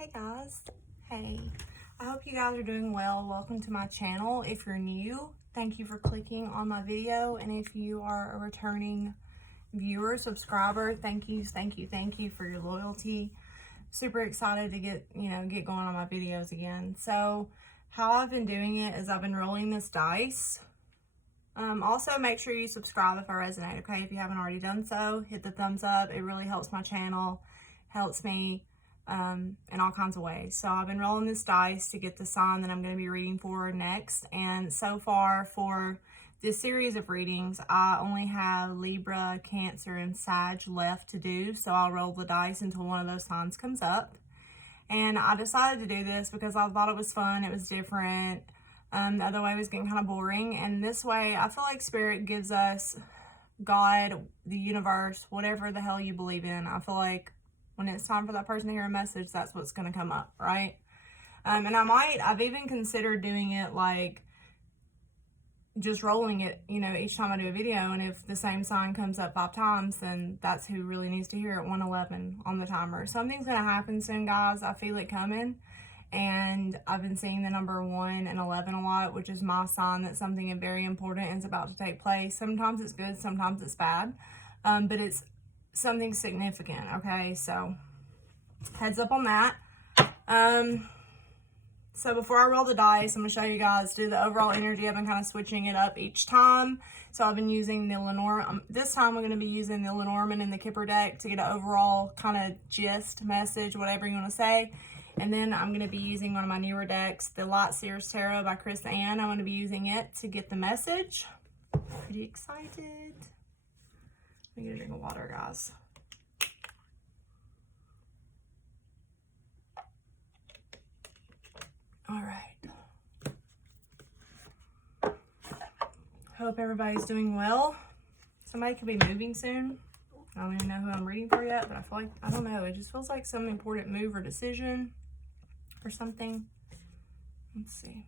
Hey guys. Hey, I hope you guys are doing well. Welcome to my channel. If you're new, thank you for clicking on my video, and if you are a returning viewer, subscriber, thank you for your loyalty. Super excited to get going on my videos again. So how I've been doing it is I've been rolling this dice. Also make sure you subscribe if I resonate, okay? If you haven't already done so, hit the thumbs up. It really helps my channel, helps me in all kinds of ways. So I've been rolling this dice to get the sign that I'm going to be reading for next. And so far for this series of readings, I only have Libra, Cancer, and Sag left to do. So I'll roll the dice until one of those signs comes up. And I decided to do this because I thought it was fun. It was different. The other way was getting kind of boring. And this way, I feel like Spirit gives us, God, the universe, whatever the hell you believe in. I feel like when it's time for that person to hear a message, that's what's going to come up, right? And I've even considered doing it like just rolling it, each time I do a video. And if the same sign comes up 5 times, then that's who really needs to hear it. 111 on the timer. Something's going to happen soon, guys. I feel it coming. And I've been seeing the number 1 and 11 a lot, which is my sign that something very important is about to take place. Sometimes it's good, sometimes it's bad, but it's something significant, okay? So heads up on that. So before I roll the dice, I'm going to show you guys, do the overall energy. I've been kind of switching it up each time. So I've been using the Lenormand. This time we're going to be using the Lenormand and the Kipper deck to get an overall kind of gist, message, whatever you want to say. And then I'm going to be using one of my newer decks, the Light Seers Tarot by Chris Ann. I'm going to be using it to get the message. Pretty excited. Let me get a drink of water, guys. All right. Hope everybody's doing well. Somebody could be moving soon. I don't even know who I'm reading for yet, but I feel like, I don't know, it just feels like some important move or decision or something. Let's see.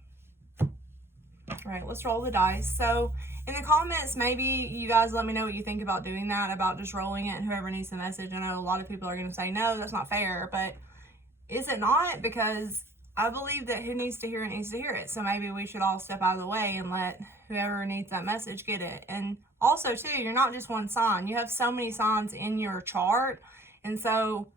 All right, let's roll the dice. So in the comments, maybe you guys let me know what you think about doing that, about just rolling it and whoever needs the message. I know a lot of people are going to say, no, that's not fair, but is it not? Because I believe that who needs to hear it needs to hear it. So maybe we should all step out of the way and let whoever needs that message get it. And also too, you're not just one sign. You have so many signs in your chart. And so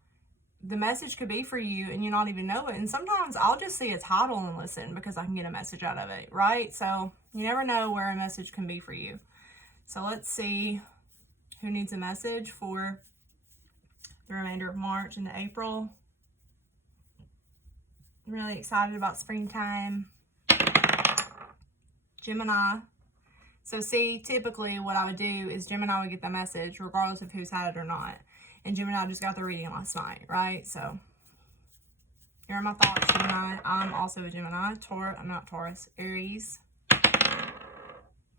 the message could be for you and you not even know it. And sometimes I'll just see a title and listen because I can get a message out of it, right? So you never know where a message can be for you. So let's see who needs a message for the remainder of March into April. I'm really excited about springtime. Gemini. So see, typically what I would do is Gemini would get the message regardless of who's had it or not. And Gemini just got the reading last night, right? So here are my thoughts, Gemini. I'm also a Gemini. I'm not Taurus. Aries.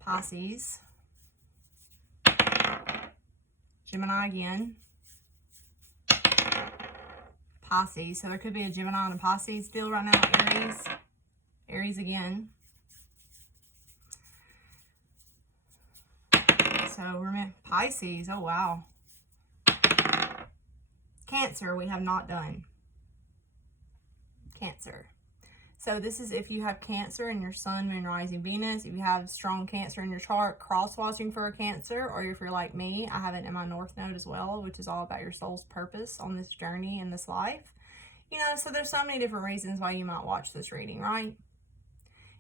Pisces. Gemini again. Pisces. So there could be a Gemini and a Pisces deal right now. Aries. Aries again. So remember, Pisces. Oh, wow. Cancer, we have not done. Cancer. So this is if you have Cancer in your Sun, Moon, Rising, Venus. If you have strong Cancer in your chart, cross-watching for a Cancer. Or if you're like me, I have it in my North Node as well, which is all about your soul's purpose on this journey in this life. So there's so many different reasons why you might watch this reading, right?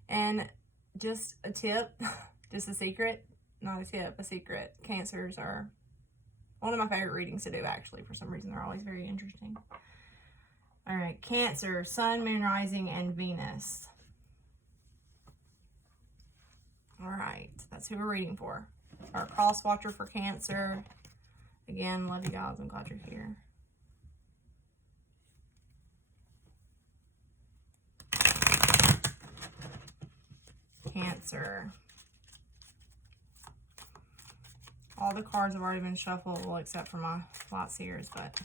And just a tip, just a secret, not a tip, a secret. Cancers are one of my favorite readings to do, actually. For some reason, they're always very interesting. All right, Cancer, Sun, Moon, Rising, and Venus. All right, that's who we're reading for. Our cross watcher for Cancer. Again, love you guys. I'm glad you're here. Cancer. All the cards have already been shuffled, well, except for my Light Seers, but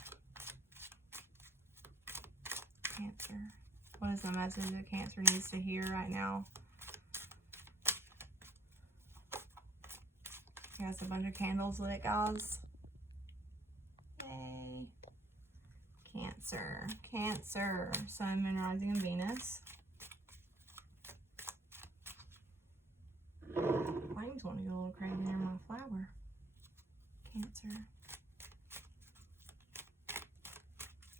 Cancer. What is the message that Cancer needs to hear right now? Has a bunch of candles lit, guys. Yay. Cancer. Cancer. Cancer. Sun, Moon, Rising, and Venus. Flames want to go a little crazy near my flower. Cancer.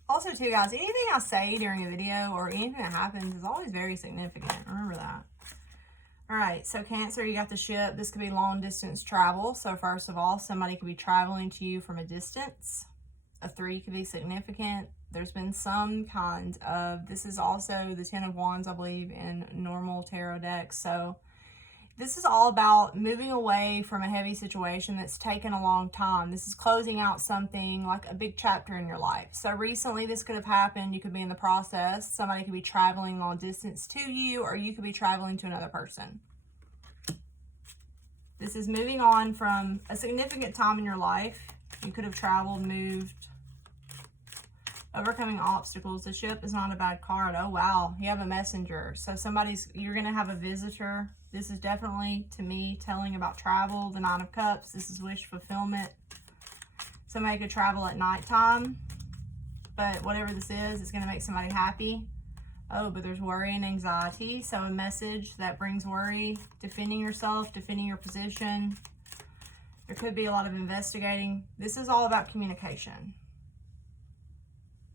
Also, too, guys, anything I say during a video or anything that happens is always very significant. Remember that. All right, so Cancer, you got the ship. This could be long distance travel. So first of all, somebody could be traveling to you from a distance. A 3 could be significant. There's been some kind of, this is also the 10 of Wands, I believe, in normal tarot decks. So this is all about moving away from a heavy situation that's taken a long time. This is closing out something like a big chapter in your life. So recently this could have happened. You could be in the process. Somebody could be traveling long distance to you, or you could be traveling to another person. This is moving on from a significant time in your life. You could have traveled, moved, overcoming obstacles. The ship is not a bad card. Oh, wow. You have a messenger. So you're going to have a visitor. This is definitely, to me, telling about travel. The 9 of Cups. This is wish fulfillment. Somebody could travel at nighttime. But whatever this is, it's going to make somebody happy. Oh, but there's worry and anxiety. So a message that brings worry. Defending yourself. Defending your position. There could be a lot of investigating. This is all about communication.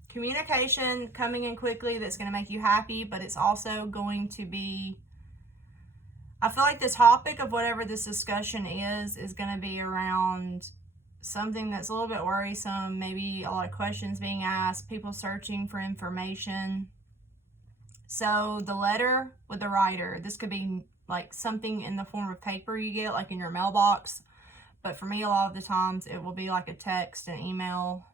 Communication coming in quickly that's going to make you happy, but it's also going to be, I feel like the topic of whatever this discussion is going to be around something that's a little bit worrisome, maybe a lot of questions being asked, people searching for information. So the letter with the writer, this could be like something in the form of paper you get, like in your mailbox. But for me, a lot of the times, it will be like a text, an email,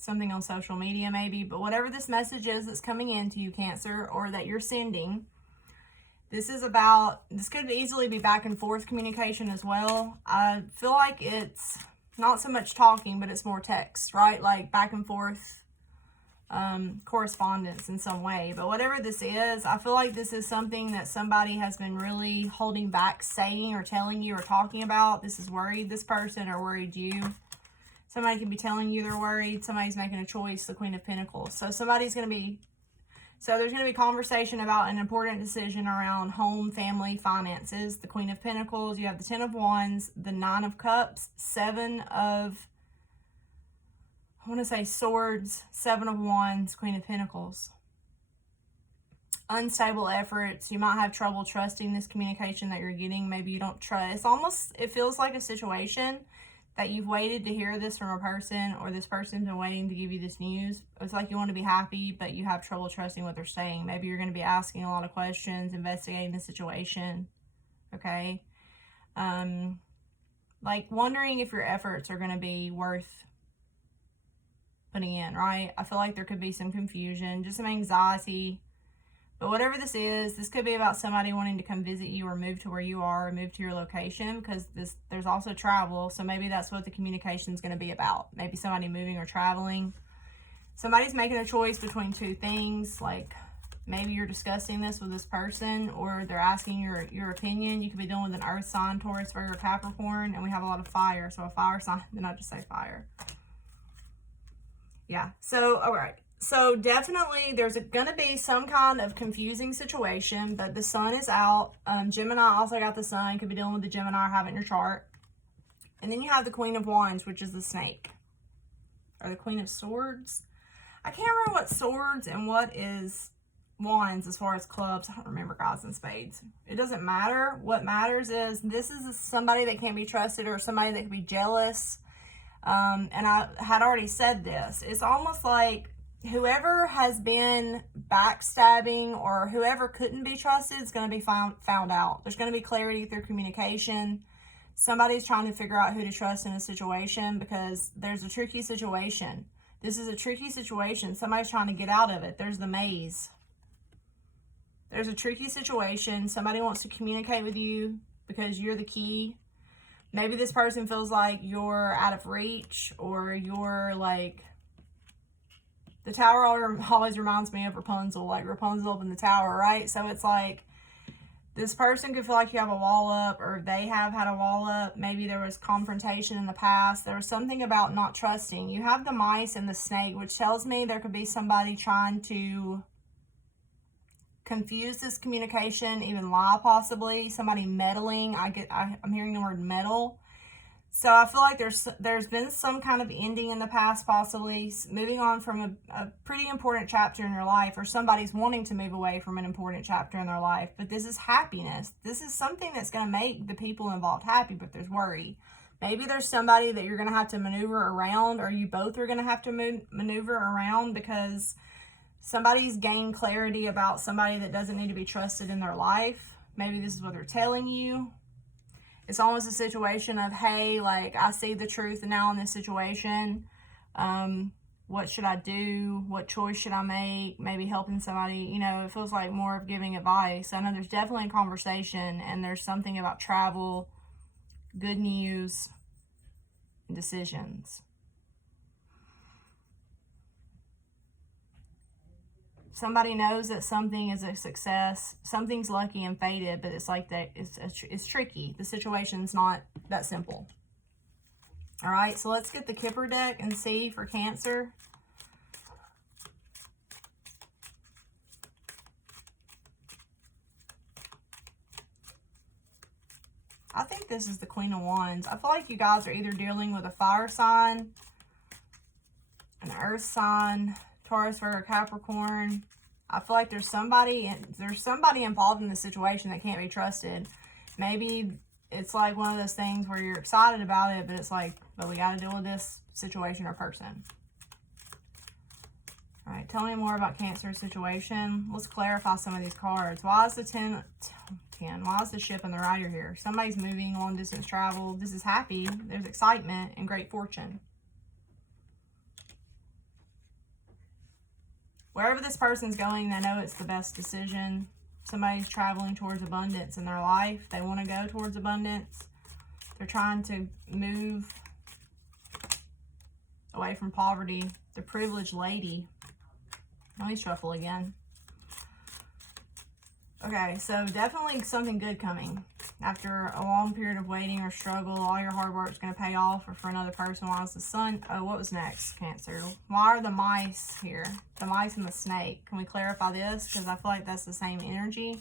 something on social media maybe. But whatever this message is that's coming into you, Cancer, or that you're sending, this could easily be back and forth communication as well. I feel like it's not so much talking, but it's more text, right? Like back and forth correspondence in some way. But whatever this is, I feel like this is something that somebody has been really holding back saying or telling you or talking about. This has worried this person or worried you. Somebody can be telling you they're worried. Somebody's making a choice, the Queen of Pentacles. So there's going to be conversation about an important decision around home, family, finances. The Queen of Pentacles, you have the 10 of Wands, the 9 of Cups, 7 of, I want to say Swords, 7 of Wands, Queen of Pentacles. Unstable efforts. You might have trouble trusting this communication that you're getting. Maybe you don't trust. It feels like a situation that you've waited to hear this from a person, or this person's been waiting to give you this news. It's like you want to be happy, but you have trouble trusting what they're saying. Maybe you're going to be asking a lot of questions, investigating the situation, okay? Like wondering if your efforts are going to be worth putting in, right? I feel like there could be some confusion, just some anxiety. But whatever this is, this could be about somebody wanting to come visit you or move to where you are or move to your location, because there's also travel. So maybe that's what the communication is going to be about. Maybe somebody moving or traveling. Somebody's making a choice between two things. Like maybe you're discussing this with this person, or they're asking your opinion. You could be dealing with an earth sign, Taurus, Virgo, Capricorn, and we have a lot of fire. So a fire sign, did not just say fire. Yeah. So, all right. So definitely there's going to be some kind of confusing situation, but the sun is out. Gemini also got the sun. Could be dealing with the Gemini or have it in your chart. And then you have the Queen of Wands, which is the snake. Or the Queen of Swords. I can't remember what swords and what is wands as far as clubs. I don't remember, guys, and spades. It doesn't matter. What matters is this is somebody that can't be trusted, or somebody that can be jealous. And I had already said this. It's almost like whoever has been backstabbing or whoever couldn't be trusted is going to be found out. There's going to be clarity through communication. Somebody's trying to figure out who to trust in a situation, because there's a tricky situation. This is a tricky situation. Somebody's trying to get out of it. There's the maze. There's a tricky situation. Somebody wants to communicate with you because you're the key. Maybe this person feels like you're out of reach, or you're like, the tower always reminds me of Rapunzel, like Rapunzel up in the tower, right? So it's like This person could feel like you have a wall up, or they have had a wall up. Maybe there was confrontation in the past. There was something about not trusting. You have the mice and the snake, which tells me there could be somebody trying to confuse this communication, even lie possibly. Somebody meddling. I'm hearing the word meddle. So I feel like there's been some kind of ending in the past, possibly moving on from a pretty important chapter in your life, or somebody's wanting to move away from an important chapter in their life. But this is happiness. This is something that's going to make the people involved happy, but there's worry. Maybe there's somebody that you're going to have to maneuver around, or you both are going to have to maneuver around because somebody's gained clarity about somebody that doesn't need to be trusted in their life. Maybe this is what they're telling you. It's almost a situation of, hey, like, I see the truth now in this situation. What should I do? What choice should I make? Maybe helping somebody. You know, it feels like more of giving advice. I know there's definitely a conversation, and there's something about travel, good news, and decisions. Somebody knows that something is a success. Something's lucky and fated, but it's like that. It's tricky. The situation's not that simple. All right, so let's get the Kipper deck and see for Cancer. I think this is the Queen of Wands. I feel like you guys are either dealing with a fire sign, an earth sign, Taurus, Virgo, Capricorn. I feel like there's somebody involved in the situation that can't be trusted. Maybe it's like one of those things where you're excited about it, but it's like, but we got to deal with this situation or person. All right, tell me more about Cancer's situation. Let's clarify some of these cards. Why is the 10? Why is the ship and the rider here? Somebody's moving, long distance travel. This is happy. There's excitement and great fortune. Wherever this person's going, they know it's the best decision. Somebody's traveling towards abundance in their life. They want to go towards abundance. They're trying to move away from poverty. The privileged lady. Let me shuffle again. Okay, so definitely something good coming. After a long period of waiting or struggle, all your hard work is going to pay off. Or for another person, why is the sun? Oh, what was next, Cancer? Why are the mice here? The mice and the snake. Can we clarify this? Because I feel like that's the same energy.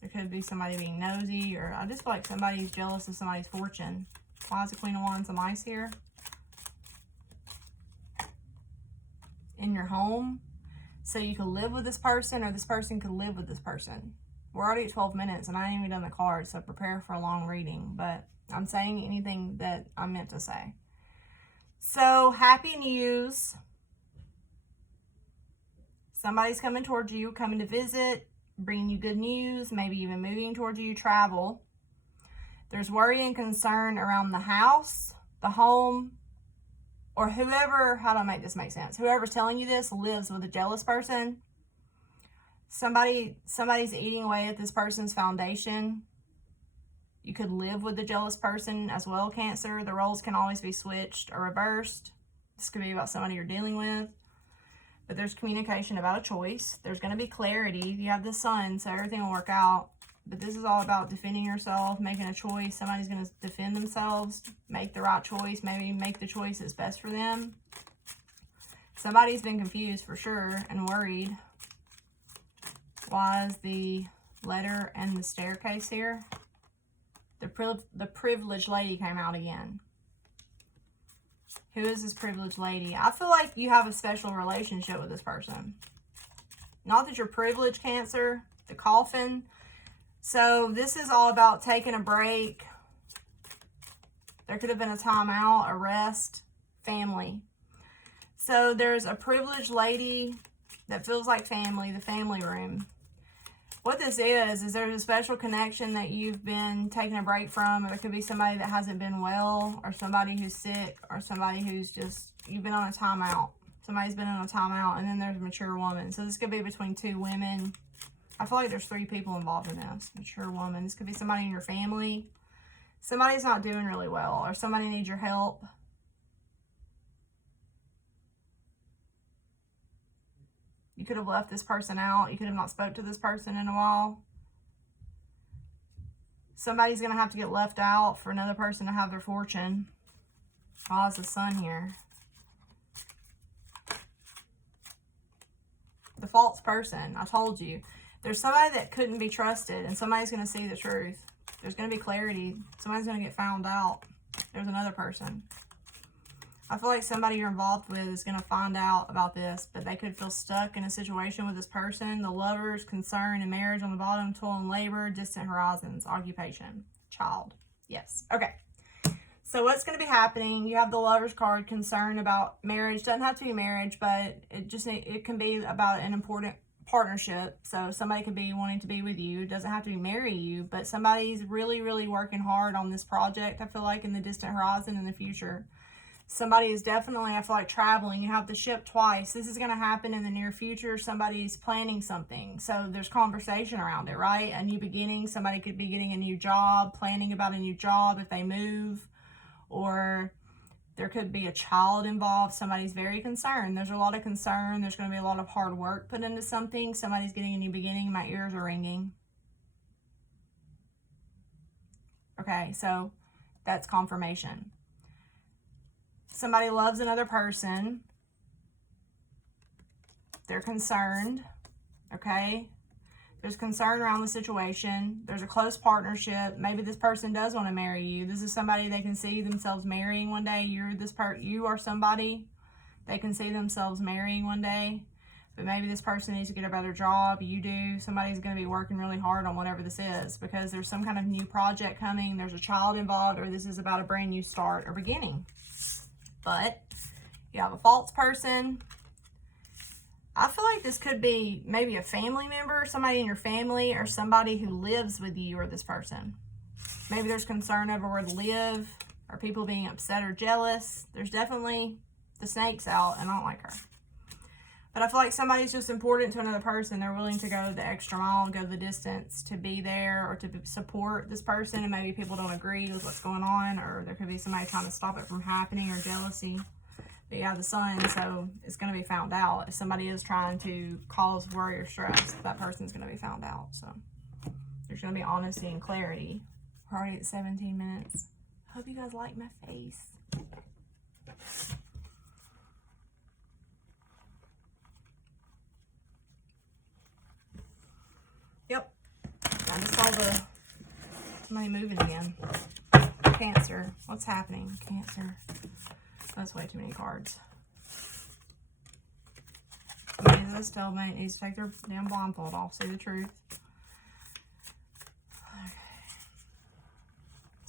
There could be somebody being nosy, or I just feel like somebody's jealous of somebody's fortune. Why is the Queen of Wands the mice here? In your home. So you could live with this person, or this person could live with this person. We're already at 12 minutes, and I ain't even done the cards, so prepare for a long reading. But I'm saying anything that I'm meant to say. So, happy news. Somebody's coming towards you, coming to visit, bringing you good news, maybe even moving towards you, travel. There's worry and concern around the house, the home, or whoever, how do I make this make sense? Whoever's telling you this lives with a jealous person. Somebody's eating away at this person's foundation. You could live with the jealous person as well, Cancer. The roles can always be switched or reversed. This could be about somebody you're dealing with. But there's communication about a choice. There's going to be clarity. You have the sun, so everything will work out. But this is all about defending yourself, making a choice. Somebody's going to defend themselves, make the right choice, maybe make the choice that's best for them. Somebody's been confused for sure and worried. Why is the letter and the staircase here? The privileged lady came out again. Who is this privileged lady? I feel like you have a special relationship with this person. Not that you're privileged, Cancer. The coffin. So this is all about taking a break. There could have been a timeout, a rest, family. So there's a privileged lady that feels like family, the family room. What this is there's a special connection that you've been taking a break from. Or there could be somebody that hasn't been well, or somebody who's sick, or somebody who's just, you've been on a timeout. Somebody's been on a timeout, and then there's a mature woman. So this could be between two women. I feel like there's 3 people involved in this. Mature woman. This could be somebody in your family. Somebody's not doing really well, or somebody needs your help. You could have left this person out. You could have not spoke to this person in a while. Somebody's going to have to get left out for another person to have their fortune. Oh, it's the Sun here. The false person. I told you. There's somebody that couldn't be trusted, and somebody's going to see the truth. There's going to be clarity. Somebody's going to get found out. There's another person. I feel like somebody you're involved with is going to find out about this, but they could feel stuck in a situation with this person. The Lovers, concern, and marriage on the bottom, toil and labor, distant horizons, occupation, child. Yes. Okay. So what's going to be happening? You have the Lovers card, concern about marriage. Doesn't have to be marriage, but it can be about an important partnership. So somebody could be wanting to be with you. It doesn't have to be marry you, but somebody's really, really working hard on this project. I feel like in the distant horizon in the future. Somebody is definitely, I feel like, traveling. You have the ship twice. This is going to happen in the near future. Somebody's planning something. So there's conversation around it, right? A new beginning. Somebody could be getting a new job, planning about a new job if they move. Or there could be a child involved. Somebody's very concerned. There's a lot of concern. There's going to be a lot of hard work put into something. Somebody's getting a new beginning. My ears are ringing. Okay, so that's confirmation. Somebody loves another person. They're concerned, okay? There's concern around the situation. There's a close partnership. Maybe this person does want to marry you. This is somebody they can see themselves marrying one day. You are somebody they can see themselves marrying one day. But maybe this person needs to get a better job. You do. Somebody's going to be working really hard on whatever this is because there's some kind of new project coming. There's a child involved, or this is about a brand new start or beginning. But you have a false person. I feel like this could be maybe a family member, somebody in your family, or somebody who lives with you or this person. Maybe there's concern over where to live, or people being upset or jealous. There's definitely the snakes out, and I don't like her. But I feel like somebody's just important to another person. They're willing to go the extra mile, go the distance to be there or to support this person. And maybe people don't agree with what's going on, or there could be somebody trying to stop it from happening, or jealousy. But you have the Sun, so it's going to be found out. If somebody is trying to cause worry or stress, that person's going to be found out. So there's going to be honesty and clarity. We're already at 17 minutes. Hope you guys like my face. Yep. I just saw somebody moving again. Cancer. What's happening? Cancer. That's way too many cards. Somebody in this stalemate needs to take their damn blindfold off. See the truth. Okay.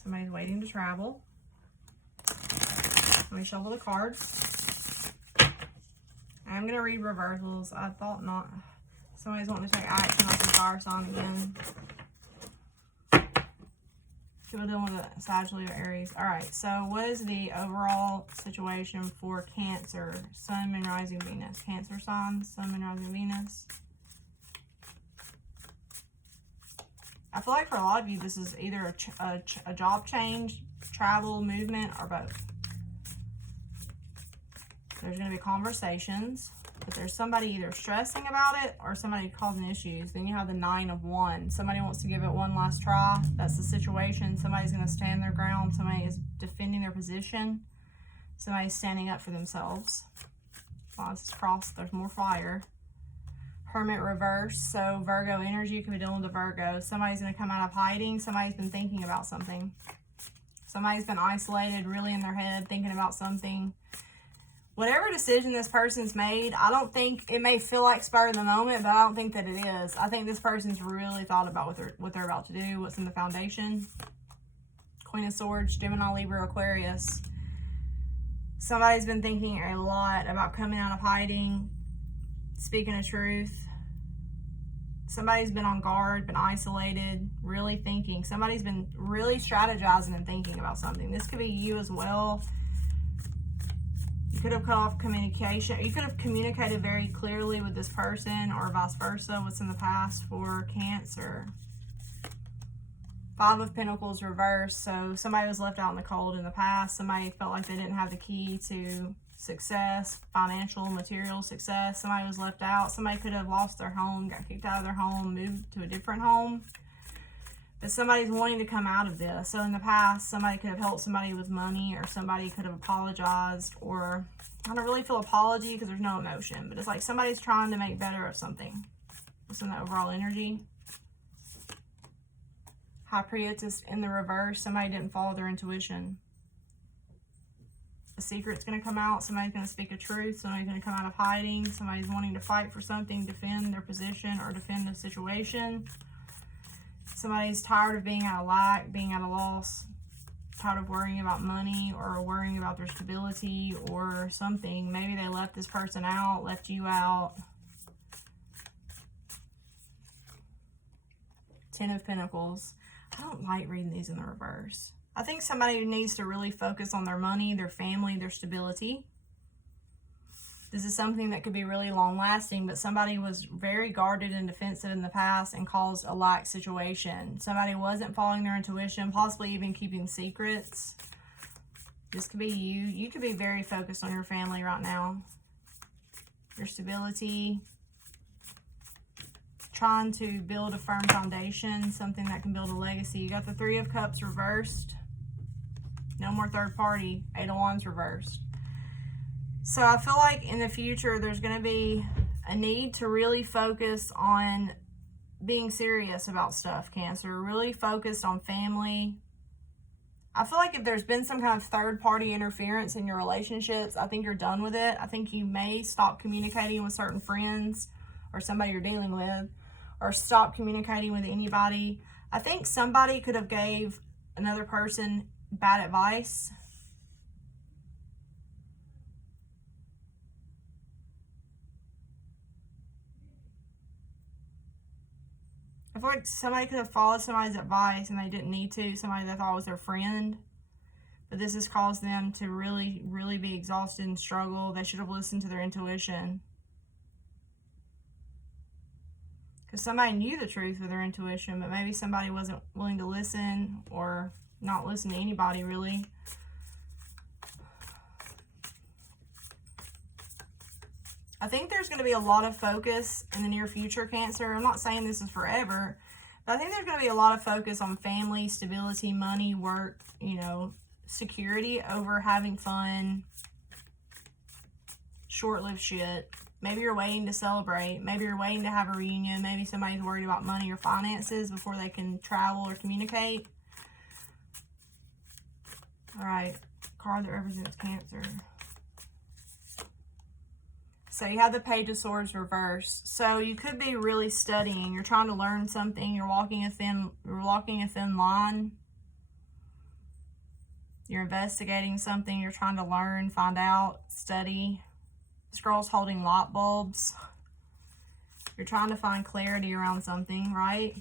Somebody's waiting to travel. Let me shuffle the cards. I'm going to read reversals. I thought not. Somebody's wanting to take action off the fire sign again. People dealing with a Sagittarius or Aries. Alright, so what is the overall situation for Cancer? Sun, Moon, Rising, Venus. Cancer signs, Sun, Moon, Rising, Venus. I feel like for a lot of you, this is either a job change, travel, movement, or both. There's going to be conversations. But there's somebody either stressing about it or somebody causing issues. Then you have the 9 of Wands. Somebody wants to give it one last try. That's the situation. Somebody's going to stand their ground. Somebody is defending their position. Somebody's standing up for themselves. Wow, this is cross. There's more fire. Hermit reverse. So Virgo energy. You could be dealing with a Virgo. Somebody's going to come out of hiding. Somebody's been thinking about something. Somebody's been isolated, really in their head, thinking about something. Whatever decision this person's made, I don't think, it may feel like spur of the moment, but I don't think that it is. I think this person's really thought about what they're about to do, what's in the foundation. Queen of Swords, Gemini, Libra, Aquarius. Somebody's been thinking a lot about coming out of hiding, speaking the truth. Somebody's been on guard, been isolated, really thinking. Somebody's been really strategizing and thinking about something. This could be you as well. You could have cut off communication. You could have communicated very clearly with this person, or vice versa, what's in the past for Cancer. Five of Pentacles reversed. So somebody was left out in the cold in the past. Somebody felt like they didn't have the key to success, financial, material success. Somebody was left out. Somebody could have lost their home, got kicked out of their home, moved to a different home. But somebody's wanting to come out of this. So in the past, somebody could have helped somebody with money, or somebody could have apologized, or I don't really feel apology because there's no emotion, but it's like somebody's trying to make better of something. What's in the overall energy? High Priestess in the reverse. Somebody didn't follow their intuition. A secret's going to come out. Somebody's going to speak a truth. Somebody's going to come out of hiding. Somebody's wanting to fight for something, defend their position, or defend the situation. Somebody's tired of being at a lack, being at a loss, tired of worrying about money or worrying about their stability or something. Maybe they left this person out, left you out. Ten of Pentacles. I don't like reading these in the reverse. I think somebody needs to really focus on their money, their family, their stability. This is something that could be really long lasting, but somebody was very guarded and defensive in the past and caused a lack situation. Somebody wasn't following their intuition, possibly even keeping secrets. This could be you. You could be very focused on your family right now. Your stability. Trying to build a firm foundation, something that can build a legacy. You got the Three of Cups reversed. No more third party. Eight of Wands reversed. So I feel like in the future, there's going to be a need to really focus on being serious about stuff, Cancer. Really focused on family. I feel like if there's been some kind of third-party interference in your relationships, I think you're done with it. I think you may stop communicating with certain friends or somebody you're dealing with, or stop communicating with anybody. I think somebody could have gave another person bad advice. I feel like somebody could have followed somebody's advice and they didn't need to. Somebody they thought was their friend. But this has caused them to really, really be exhausted and struggle. They should have listened to their intuition. Because somebody knew the truth with their intuition, but maybe somebody wasn't willing to listen, or not listen to anybody, really. I think there's going to be a lot of focus in the near future, Cancer. I'm not saying this is forever, but I think there's going to be a lot of focus on family, stability, money, work, you know, security over having fun, short-lived shit. Maybe you're waiting to celebrate. Maybe you're waiting to have a reunion. Maybe somebody's worried about money or finances before they can travel or communicate. All right, card that represents Cancer. So you have the Page of Swords reversed. So you could be really studying. You're trying to learn something. You're walking a thin line. You're investigating something. You're trying to learn, find out, study. This girl's holding light bulbs. You're trying to find clarity around something, right?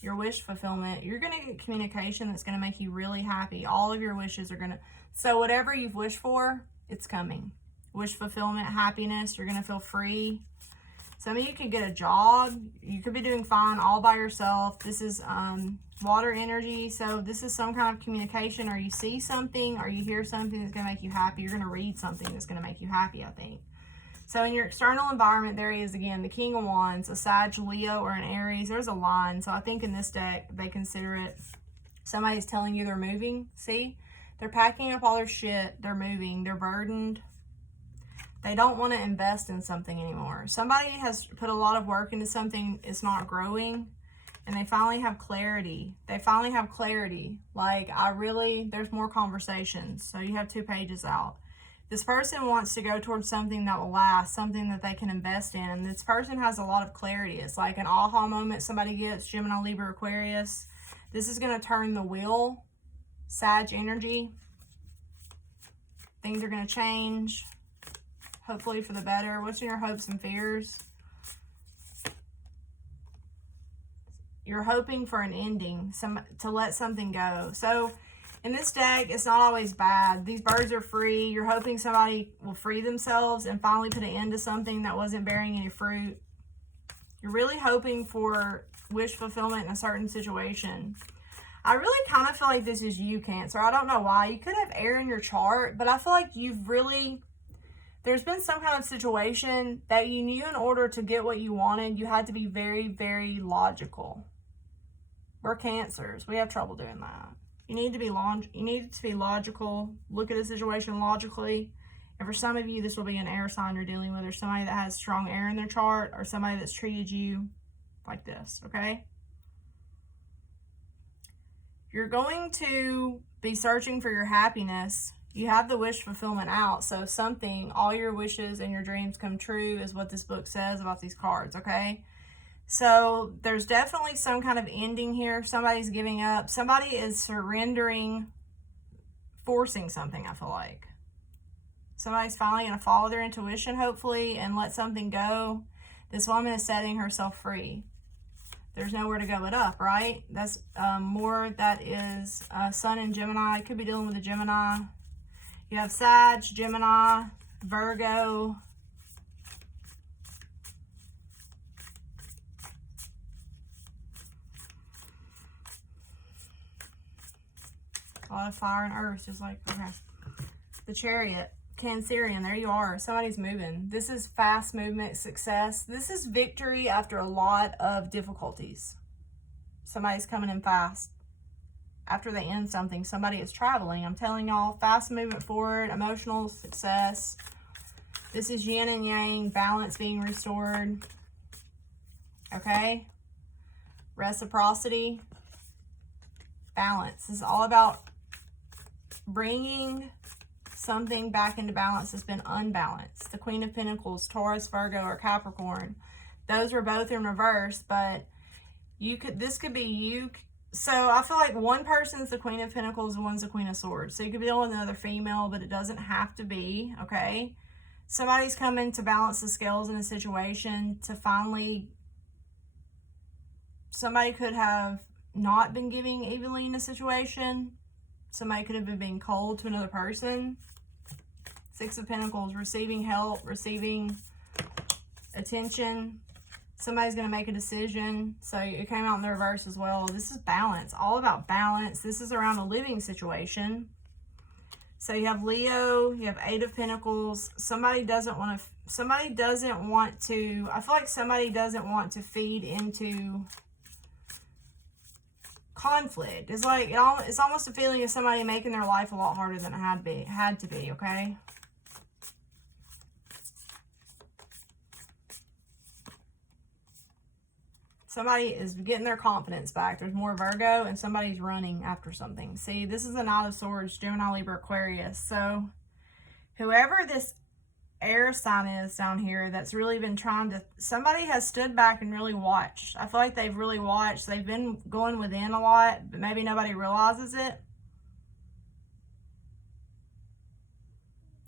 Your wish fulfillment. You're going to get communication that's going to make you really happy. All of your wishes are going to... So whatever you've wished for, it's coming. Wish fulfillment, happiness. You're going to feel free. Some of you could get a job. You could be doing fine all by yourself. This is water energy. So this is some kind of communication, or you see something, or you hear something that's going to make you happy. You're going to read something that's going to make you happy, I think. So in your external environment, there he is again, the King of Wands, a Sag, Leo, or an Aries. There's a line. So I think in this deck, they consider it somebody's telling you they're moving. See? They're packing up all their shit. They're moving. They're burdened. They don't want to invest in something anymore. Somebody has put a lot of work into something. It's not growing. And they finally have clarity. They finally have clarity. Like, there's more conversations. So you have 2 pages out. This person wants to go towards something that will last, something that they can invest in. This person has a lot of clarity. It's like an aha moment somebody gets, Gemini, Libra, Aquarius. This is going to turn the wheel. Sag energy. Things are going to change. Hopefully for the better. What's in your hopes and fears? You're hoping for an ending, to let something go. So in this deck, it's not always bad. These birds are free. You're hoping somebody will free themselves and finally put an end to something that wasn't bearing any fruit. You're really hoping for wish fulfillment in a certain situation. I really kind of feel like this is you, Cancer. I don't know why. You could have air in your chart, but I feel like there's been some kind of situation that you knew in order to get what you wanted, you had to be very, very logical. We're Cancers. We have trouble doing that. You need to be logical, look at a situation logically. And for some of you, this will be an air sign you're dealing with, or somebody that has strong air in their chart, or somebody that's treated you like this, okay? You're going to be searching for your happiness. You have the wish fulfillment out. So all your wishes and your dreams come true is what this book says about these cards, okay? So there's definitely some kind of ending here. Somebody's giving up. Somebody is surrendering, forcing something, I feel like. Somebody's finally going to follow their intuition, hopefully, and let something go. This woman is setting herself free. There's nowhere to go but up, right? That's that is Sun in Gemini. Could be dealing with a Gemini. You have Sag, Gemini, Virgo. A lot of fire and earth, just like, okay. The Chariot, Cancerian, there you are. Somebody's moving. This is fast movement, success. This is victory after a lot of difficulties. Somebody's coming in fast. After they end something, somebody is traveling. I'm telling y'all, fast movement forward, emotional success. This is yin and yang, balance being restored. Okay? Reciprocity, balance. This is all about bringing something back into balance that's been unbalanced. The Queen of Pentacles, Taurus, Virgo, or Capricorn. Those were both in reverse, but this could be you. So I feel like one person's the Queen of Pentacles and one's the Queen of Swords. So you could be dealing with another female, but it doesn't have to be, okay? Somebody's coming to balance the scales in a situation to finally... Somebody could have not been giving evenly in a situation. Somebody could have been being cold to another person. Six of Pentacles, receiving help, receiving attention. Somebody's going to make a decision. So it came out in the reverse as well. This is balance, all about balance. This is around a living situation. So you have Leo, you have Eight of Pentacles. Somebody doesn't want to, I feel like somebody doesn't want to feed into conflict. It's like, it's almost a feeling of somebody making their life a lot harder than it had to be, okay? Somebody is getting their confidence back. There's more Virgo, and somebody's running after something. See, this is the Knight of Swords, Gemini, Libra, Aquarius. So whoever this air sign is down here that's really been somebody has stood back and really watched. I feel like they've really watched. They've been going within a lot, but maybe nobody realizes it.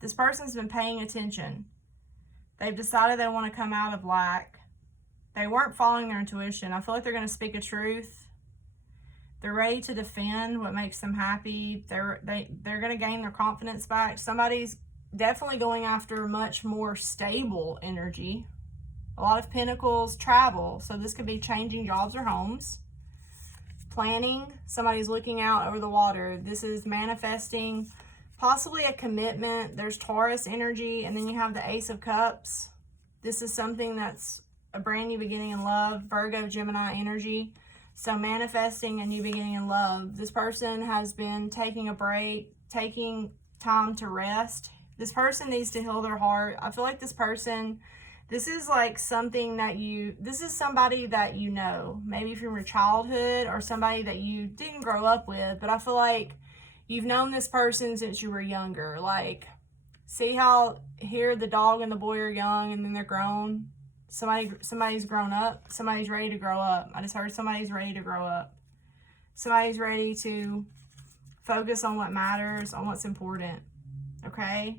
This person's been paying attention. They've decided they want to come out of lack. They weren't following their intuition. I feel like they're going to speak a truth. They're ready to defend what makes them happy. They're going to gain their confidence back. Somebody's definitely going after much more stable energy. A lot of Pentacles, travel. So this could be changing jobs or homes. Planning. Somebody's looking out over the water. This is manifesting possibly a commitment. There's Taurus energy. And then you have the Ace of Cups. This is something that's a brand new beginning in love. Virgo, Gemini energy. So manifesting a new beginning in love. This person has been taking a break, taking time to rest. This person needs to heal their heart. I feel like this is like something that this is somebody that you know, maybe from your childhood or somebody that you didn't grow up with, but I feel like you've known this person since you were younger. Like, see how here the dog and the boy are young and then they're grown? Somebody's grown up. Somebody's ready to grow up. I just heard somebody's ready to grow up. Somebody's ready to focus on what matters, on what's important. Okay?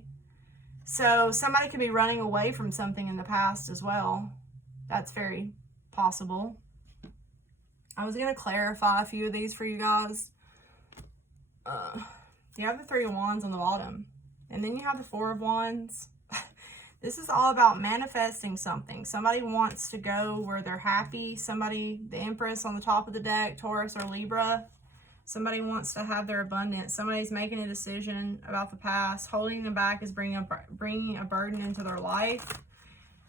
So somebody could be running away from something in the past as well. That's very possible. I was going to clarify a few of these for you guys. You have the Three of Wands on the bottom. And then you have the Four of Wands. This is all about manifesting something. Somebody wants to go where they're happy. The Empress on the top of the deck, Taurus or Libra. Somebody wants to have their abundance. Somebody's making a decision about the past. Holding them back is bringing a burden into their life.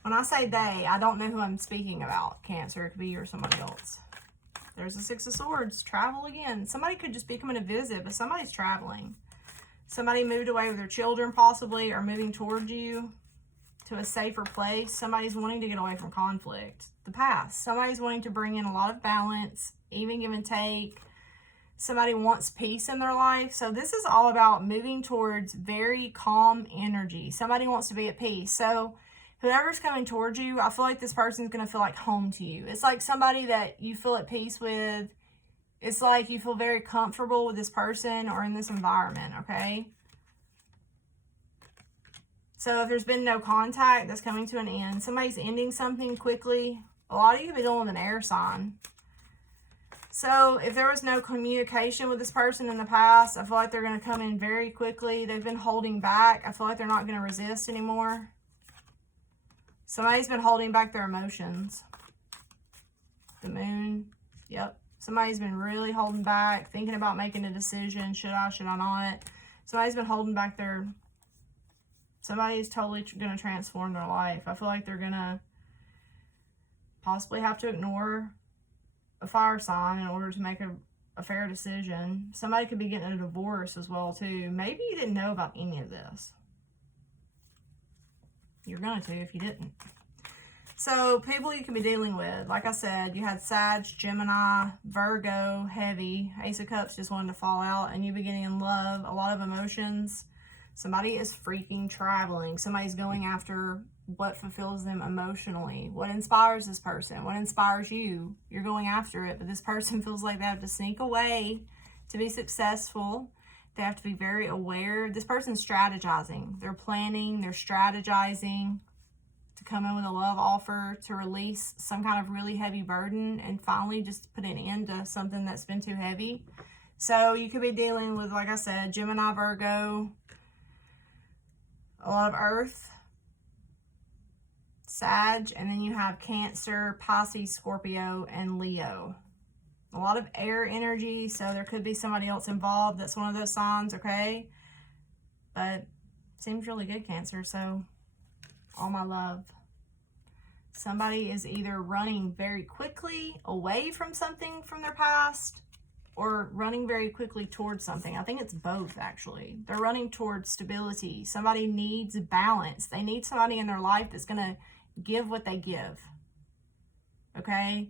When I say they, I don't know who I'm speaking about. Cancer, it could be you or somebody else. There's the Six of Swords. Travel again. Somebody could just be coming to visit, but somebody's traveling. Somebody moved away with their children possibly, or moving towards you to a safer place. Somebody's wanting to get away from conflict. The past. Somebody's wanting to bring in a lot of balance, even give and take. Somebody wants peace in their life. So this is all about moving towards very calm energy. Somebody wants to be at peace. So whoever's coming towards you, I feel like this person's going to feel like home to you. It's like somebody that you feel at peace with. It's like you feel very comfortable with this person or in this environment, okay? So if there's been no contact, that's coming to an end. Somebody's ending something quickly. A lot of you could be dealing with an air sign. So if there was no communication with this person in the past, I feel like they're going to come in very quickly. They've been holding back. I feel like they're not going to resist anymore. Somebody's been holding back their emotions. The moon. Yep. Somebody's been really holding back, thinking about making a decision. Should I not? Somebody's been holding back their... Somebody's totally going to transform their life. I feel like they're going to possibly have to ignore a fire sign in order to make a fair decision. Somebody could be getting a divorce as well, too. Maybe you didn't know about any of this. You're going to if you didn't. So, people you can be dealing with. Like I said, you had Sag, Gemini, Virgo, Heavy. Ace of Cups just wanted to fall out. And you beginning in love. A lot of emotions. Somebody is freaking traveling. Somebody's going after what fulfills them emotionally. What inspires this person? What inspires you? You're going after it, but this person feels like they have to sneak away to be successful. They have to be very aware. This person's strategizing. They're planning, they're strategizing to come in with a love offer, to release some kind of really heavy burden, and finally just put an end to something that's been too heavy. So you could be dealing with, like I said, Gemini, Virgo, a lot of Earth, Sag, and then you have Cancer, Pisces, Scorpio, and Leo. A lot of air energy, so there could be somebody else involved that's one of those signs, okay? But seems really good, Cancer, so all my love. Somebody is either running very quickly away from something from their past or running very quickly towards something. I think it's both, actually. They're running towards stability. Somebody needs balance. They need somebody in their life that's going to give what they give, okay?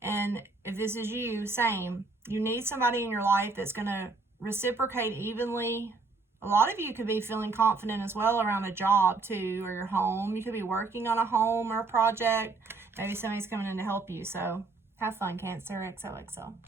And if this is you, same. You need somebody in your life that's going to reciprocate evenly. A lot of you could be feeling confident as well around a job too, or your home. You could be working on a home or a project. Maybe somebody's coming in to help you. So have fun, Cancer. XOXO.